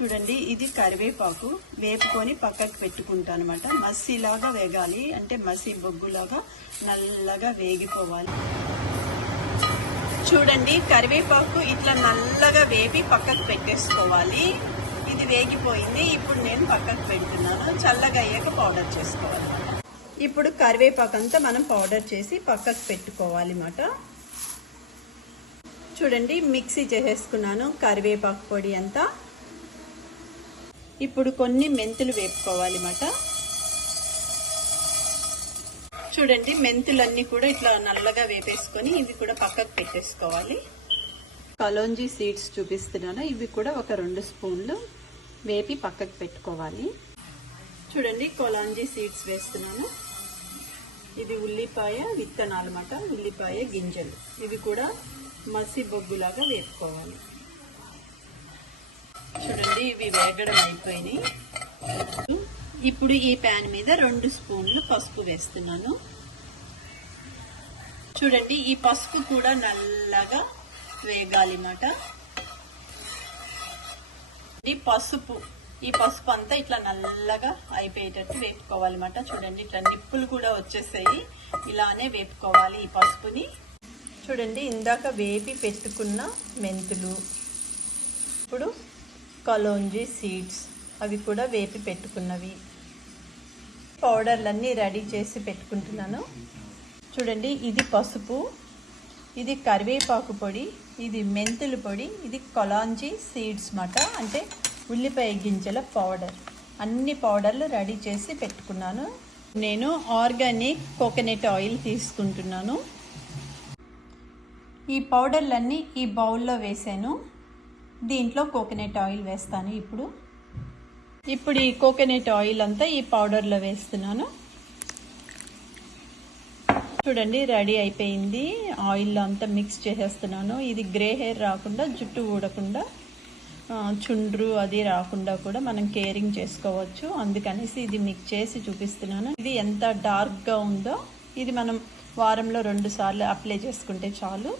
చూడండి, ఇది కరివేపాకు వేపుకొని పక్కకు పెట్టుకుంటాను అనమాట. మసిలాగా వేగాలి, అంటే మసి బొగ్గులాగా నల్లగా వేగిపోవాలి. చూడండి, కరివేపాకు ఇట్లా నల్లగా వేపి పక్కకు పెట్టేసుకోవాలి. ఇది వేగిపోయింది. ఇప్పుడు నేను పక్కకు పెడుతున్నాను. చల్లగా అయ్యాక పౌడర్ చేసుకోవాలి. ఇప్పుడు కరివేపాకు అంతా మనం పౌడర్ చేసి పక్కకు పెట్టుకోవాలి అన్నమాట. చూడండి, మిక్సీ చేసేసుకున్నాను కరివేపాకు పొడి అంతా. ఇప్పుడు కొన్ని మెంతులు వేపుకోవాలి అన్నమాట. చూడండి, మెంతులన్నీ కూడా ఇట్లా నల్లగా వేపేసుకొని ఇవి కూడా పక్కకు పెట్టేసుకోవాలి. కలోంజీ సీడ్స్ చూపిస్తున్నాను. ఇవి కూడా ఒక 2 స్పూన్లు వేపి పక్కకు పెట్టుకోవాలి. చూడండి, కలోంజీ సీడ్స్ వేస్తున్నాను. ఇది ఉల్లిపాయ విత్తనాలు అన్నమాట, ఉల్లిపాయ గింజలు. ఇవి కూడా మసి బొగ్గులాగా వేపుకోవాలి. చూడండి, ఇవి వేగడం అయిపోయినాయి. ఇప్పుడు ఈ ప్యాన్ మీద 2 స్పూన్లు పసుపు వేస్తున్నాను. చూడండి, ఈ పసుపు కూడా నల్లగా వేగాలి అన్నమాట. ఈ పసుపు అంతా ఇట్లా నల్లగా అయిపోయేటట్టు వేపుకోవాలన్నమాట. చూడండి, ఇట్లా నిప్పులు కూడా వచ్చేసాయి. ఇలానే వేపుకోవాలి ఈ పసుపుని. చూడండి, ఇందాక వేపి పెట్టుకున్న మెంతులు, ఇప్పుడు కలోంజీ సీడ్స్, అవి కూడా వేపి పెట్టుకున్నవి. పౌడర్లన్నీ రెడీ చేసి పెట్టుకుంటున్నాను. చూడండి, ఇది పసుపు, ఇది కరివేపాకు పొడి, ఇది మెంతుల పొడి, ఇది కలోంజీ సీడ్స్ మాట, అంటే ఉల్లిపాయ గింజల పౌడర్. అన్ని పౌడర్లు రెడీ చేసి పెట్టుకున్నాను. నేను ఆర్గానిక్ కోకోనట్ ఆయిల్ తీసుకుంటున్నాను. ఈ పౌడర్లన్నీ ఈ బౌల్లో వేసాను. దీంట్లో కోకోనట్ ఆయిల్ వేస్తాను. ఇప్పుడు ఈ కోకోనట్ ఆయిల్ అంతా ఈ పౌడర్లో వేస్తున్నాను. చూడండి, రెడీ అయిపోయింది. ఆయిల్లో అంతా మిక్స్ చేసేస్తున్నాను. ఇది గ్రే హెయిర్ రాకుండా, జుట్టు ఊడకుండా, చుండ్రు అది రాకుండా కూడా మనం కేరింగ్ చేసుకోవచ్చు. అందుకనేసి ఇది మిక్స్ చేసి చూపిస్తున్నాను. ఇది ఎంత డార్క్గా ఉందో, ఇది మనం వారంలో 2 సార్లు అప్లై చేసుకుంటే చాలు.